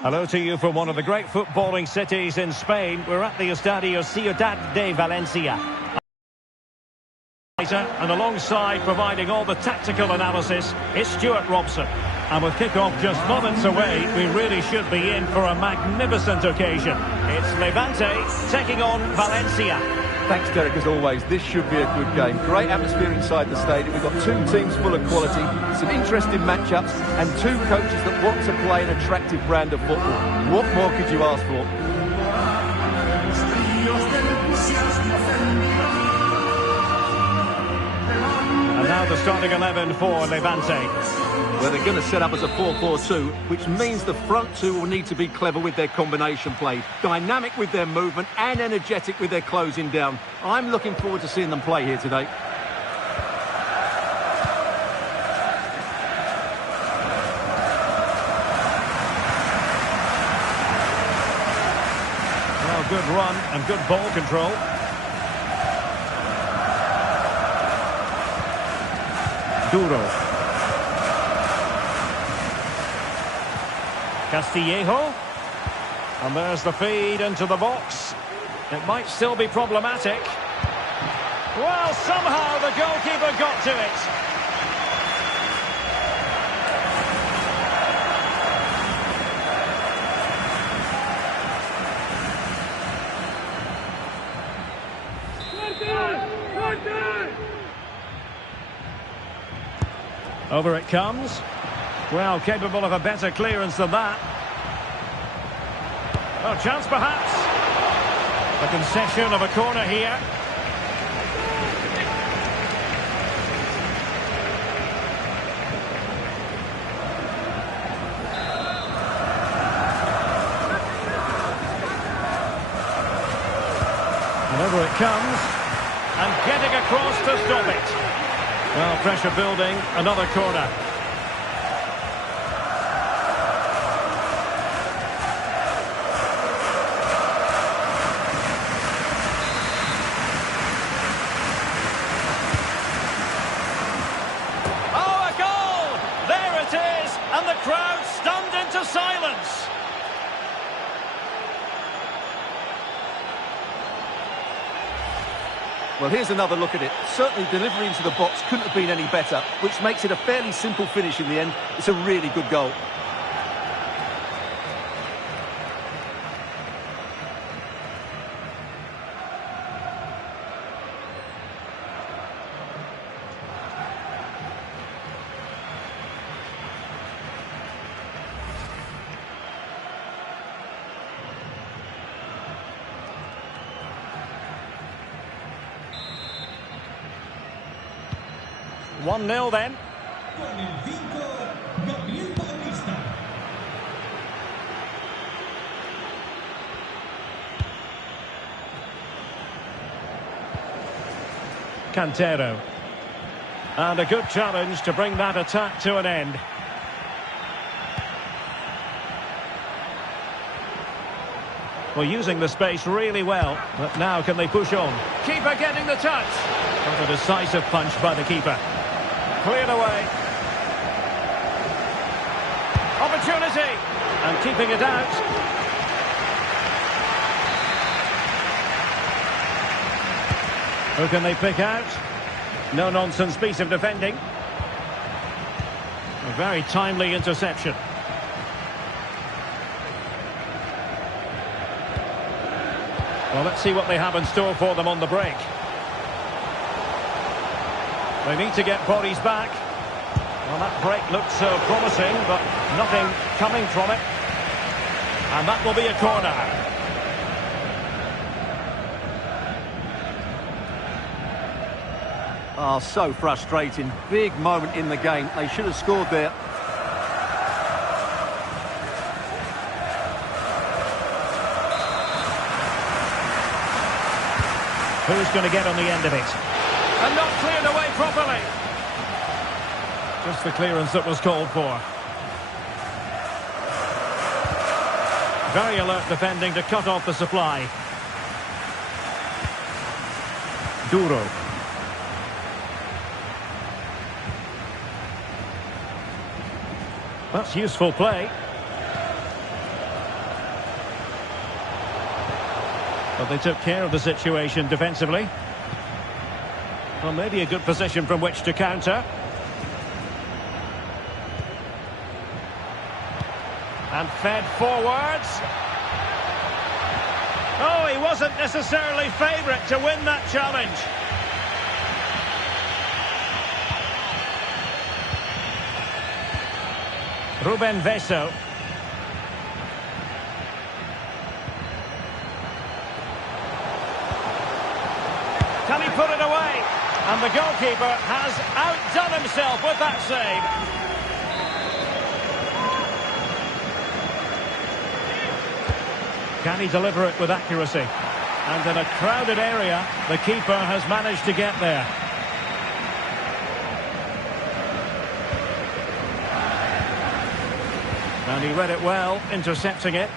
Hello to you from one of the great footballing cities in Spain. We're at the Estadio Ciudad de Valencia. And alongside providing all the tactical analysis, it's Stuart Robson. And with kick-off just moments away, we really should be in for a magnificent occasion. It's Levante taking on Valencia. Thanks, Derek, as always. This should be a good game. Great atmosphere inside the stadium. We've got two teams full of quality, some interesting matchups, and two coaches that want to play an attractive brand of football. What more could you ask for? And now the starting 11 for Levante. Well, they're going to set up as a 4-4-2, which means the front two will need to be clever with their combination play, dynamic with their movement and energetic with their closing down. I'm looking forward to seeing them play here today. Well, good run and good ball control. Duro. Castillejo. And there's the feed into the box. It might still be problematic. Well, somehow the goalkeeper got to it. Over it comes. Well, capable of a better clearance than that. Well, chance perhaps. A concession of a corner here. And over it comes. And getting across to stop it. Well, pressure building, another corner. Oh, a goal! There it is, and the crowd stunned into silence. Well, here's another look at it. Certainly delivery into the box couldn't have been any better, which makes it a fairly simple finish in the end. It's a really good goal. One 0 then. Cantero. And a good challenge to bring that attack to an end. Well, using the space really well. But now can they push on? Keeper getting the touch. Not a decisive punch by the keeper. Cleared away. Opportunity. And keeping it out. Who can they pick out? No-nonsense piece of defending. A very timely interception. Well, let's see what they have in store for them on the break. They need to get bodies back. Well, that break looked so promising, but nothing coming from it. And that will be a corner. Oh, so frustrating. Big moment in the game. They should have scored there. Who's going to get on the end of it? And not cleared away properly. Just the clearance that was called for. Very alert defending to cut off the supply. Duro. That's useful play. But they took care of the situation defensively. Well, maybe a good position from which to counter. And fed forwards. Oh, he wasn't necessarily favourite to win that challenge. Ruben Veso. Can he put it away? And the goalkeeper has outdone himself with that save. Can he deliver it with accuracy? And in a crowded area, the keeper has managed to get there. And he read it well, intercepting it.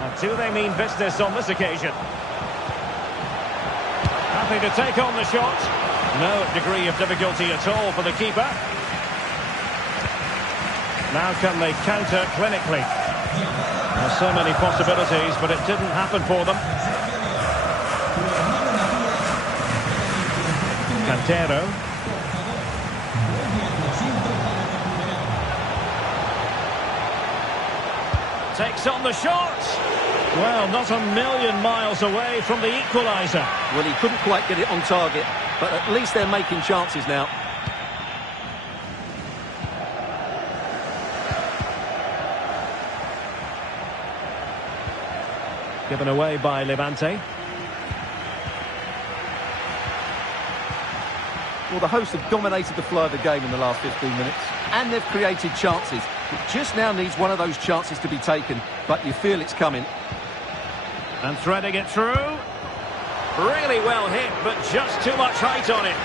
And do they mean business on this occasion? Happy to take on the shot. No degree of difficulty at all for the keeper. Now can they counter clinically? There's so many possibilities, but it didn't happen for them. Cantero. Takes on the shot. Well, not a million miles away from the equaliser. Well, he couldn't quite get it on target, but at least they're making chances now. Given away by Levante. Well, the hosts have dominated the flow of the game in the last 15 minutes, and they've created chances. It just now needs one of those chances to be taken, but you feel it's coming. And threading it through. Really well hit, but just too much height on it.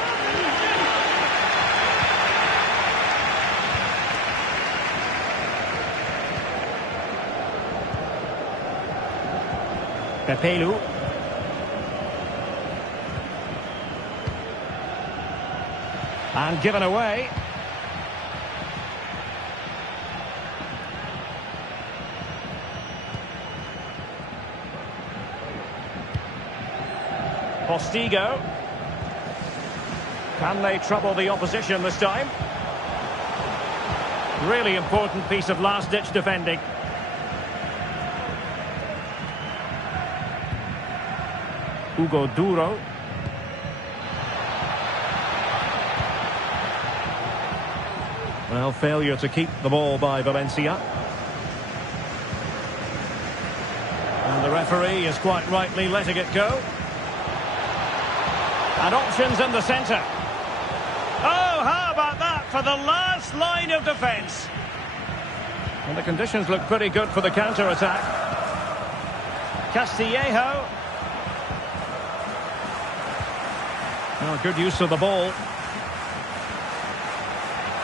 Pepelu. And given away. Postigo. Can they trouble the opposition this time? Really important piece of last-ditch defending. Hugo Duro. Well, failure to keep the ball by Valencia. And the referee is quite rightly letting it go. And options in the centre. Oh, how about that for the last line of defence? And the conditions look pretty good for the counter-attack. Castillejo. Oh, good use of the ball.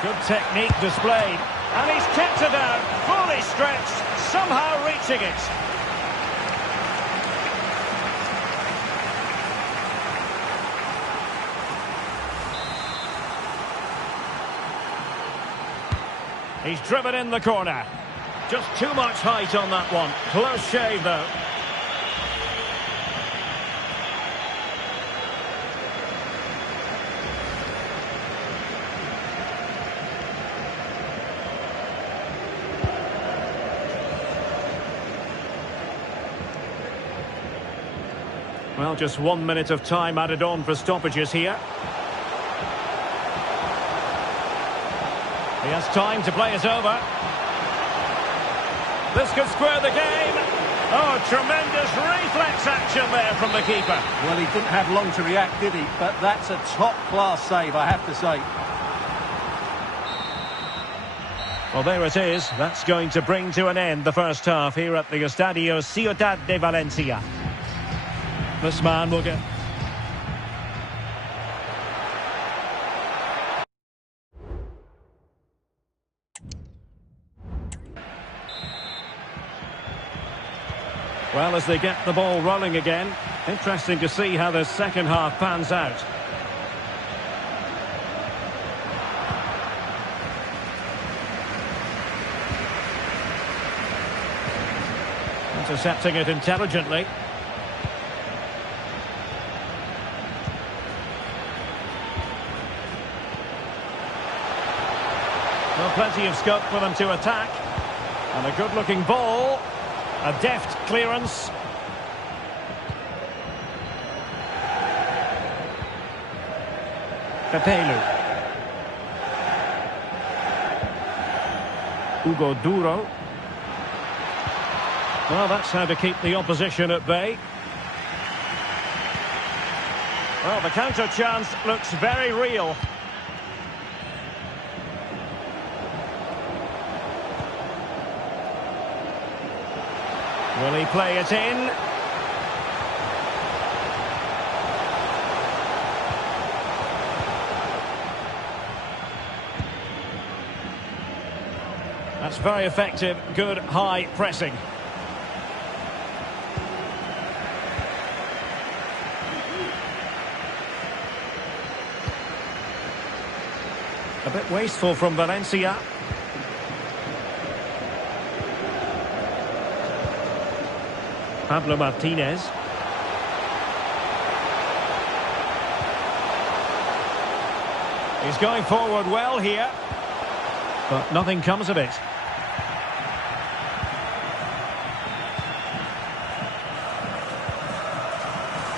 Good technique displayed. And he's kept it out, fully stretched, somehow reaching it. He's driven in the corner. Just too much height on that one. Close shave, though. Well, just 1 minute of time added on for stoppages here. He has time to play it over. This could square the game. Oh, tremendous reflex action there from the keeper. Well, he didn't have long to react, did he? But that's a top-class save, I have to say. Well, there it is. That's going to bring to an end the first half here at the Estadio Ciudad de Valencia. This man will get... Well, as they get the ball rolling again, interesting to see how the second half pans out. Intercepting it intelligently. Well, plenty of scope for them to attack. And a good-looking ball. A deft clearance. Pepelu. Hugo Duro. Well, that's how to keep the opposition at bay. Well, the counter chance looks very real. Will he play it in? That's very effective, good high pressing. A bit wasteful from Valencia. Pablo Martinez. He's going forward well here, but nothing comes of it.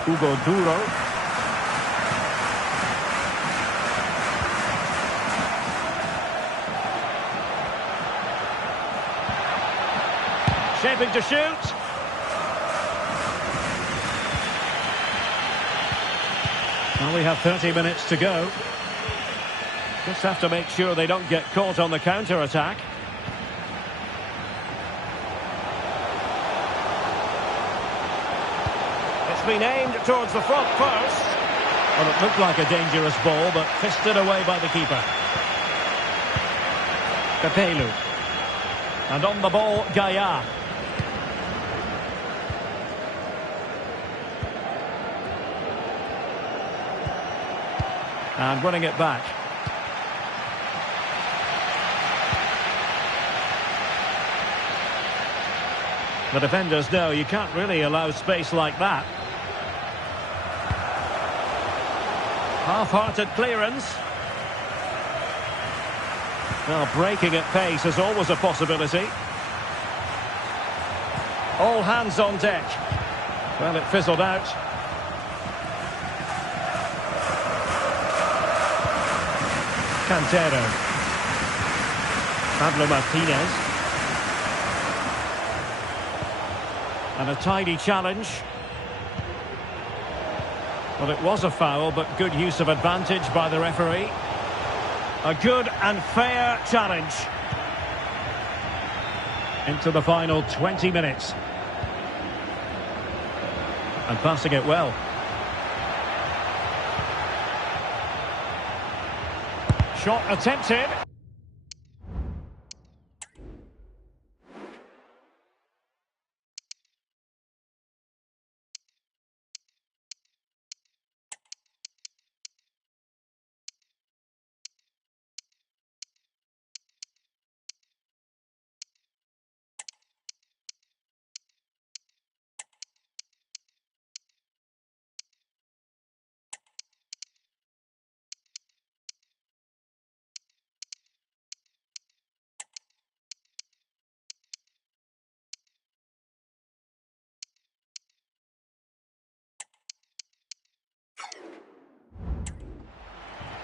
Hugo Duro. Shaping to shoot. Well, we have 30 minutes to go. Just have to make sure they don't get caught on the counter-attack. It's been aimed towards the front post. Well, it looked like a dangerous ball, but fisted away by the keeper. Pepelu. And on the ball, Gaia. And winning it back. The defenders know you can't really allow space like that. Half-hearted clearance. Well, breaking at pace is always a possibility. All hands on deck. Well, it fizzled out. Cantero. Pablo Martinez. And a tidy challenge. Well, it was a foul, but good use of advantage by the referee. A good and fair challenge. Into the final 20 minutes. And passing it well. Shot attempted.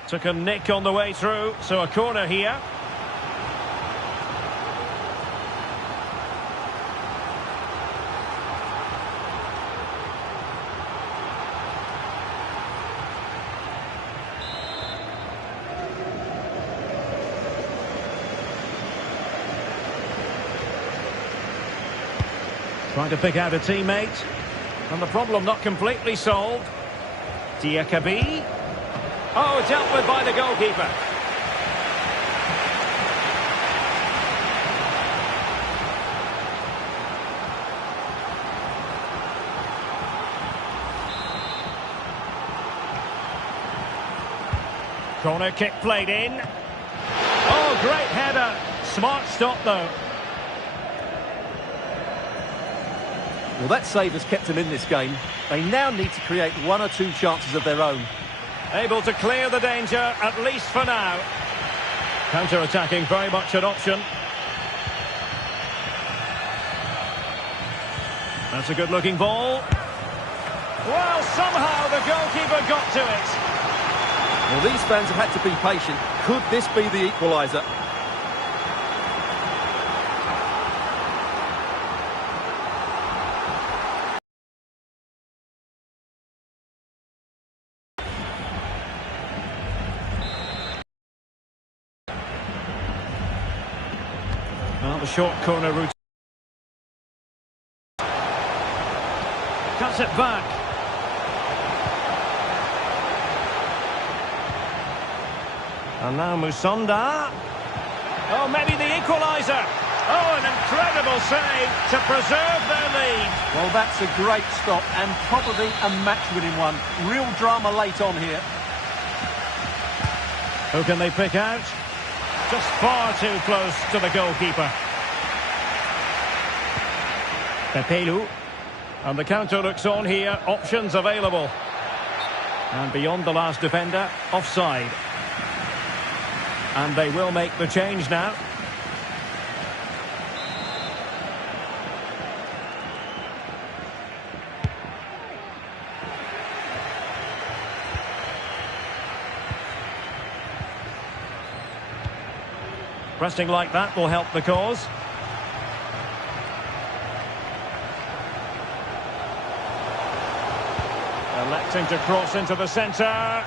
Took a nick on the way through, so a corner here. Trying to pick out a teammate. And the problem not completely solved. Diakabi. Oh, dealt with by the goalkeeper. Corner kick played in. Oh, great header. Smart stop, though. Well, that save has kept them in this game. They now need to create one or two chances of their own. Able to clear the danger, at least for now. Counter-attacking, very much an option. That's a good-looking ball. Well, somehow the goalkeeper got to it. Well, these fans have had to be patient. Could this be the equaliser? Well, the short corner route. Cuts it back. And now Musonda. Oh, maybe the equaliser. Oh, an incredible save to preserve their lead. Well, that's a great stop and probably a match-winning one. Real drama late on here. Who can they pick out? Just far too close to the goalkeeper. Pepelu. And the counter looks on here. Options available. And beyond the last defender, offside. And they will make the change now. Pressing like that will help the cause. Electing to cross into the centre.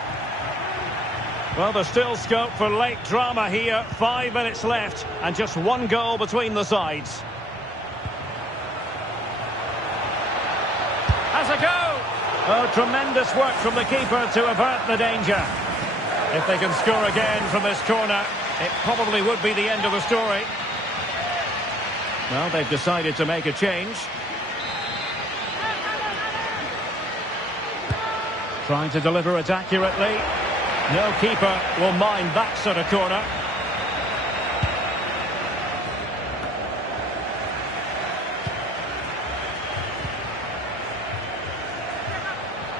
Well, there's still scope for late drama here. 5 minutes left and just one goal between the sides. Has a go! Oh, tremendous work from the keeper to avert the danger. If they can score again from this corner, it probably would be the end of the story. Well, they've decided to make a change. Trying to deliver it accurately. No keeper will mind that sort of corner.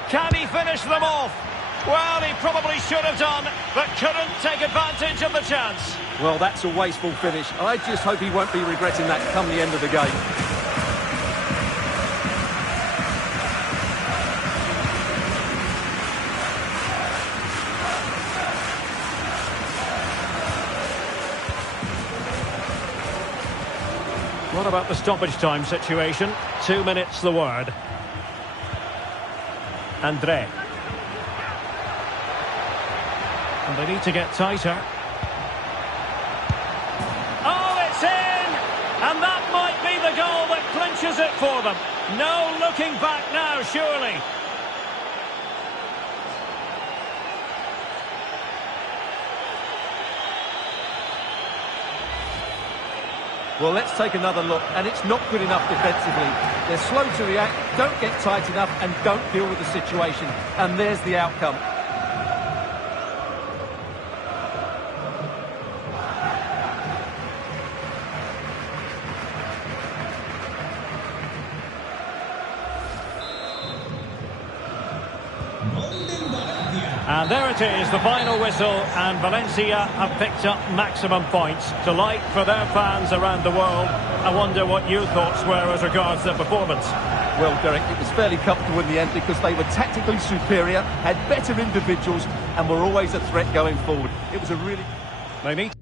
Can he finish them off? Well, he probably should have done, but couldn't take advantage of the chance. Well, that's a wasteful finish. I just hope he won't be regretting that come the end of the game. What about the stoppage time situation? 2 minutes the word. Andre. And they need to get tighter. Oh, it's in! And that might be the goal that clinches it for them. No looking back now, surely. Well, let's take another look, and it's not good enough defensively. They're slow to react, don't get tight enough, and don't deal with the situation. And there's the outcome. And there it is, the final whistle, and Valencia have picked up maximum points. Delight for their fans around the world. I wonder what your thoughts were as regards their performance. Well, Derek, it was fairly comfortable in the end because they were tactically superior, had better individuals, and were always a threat going forward. It was a really... They need...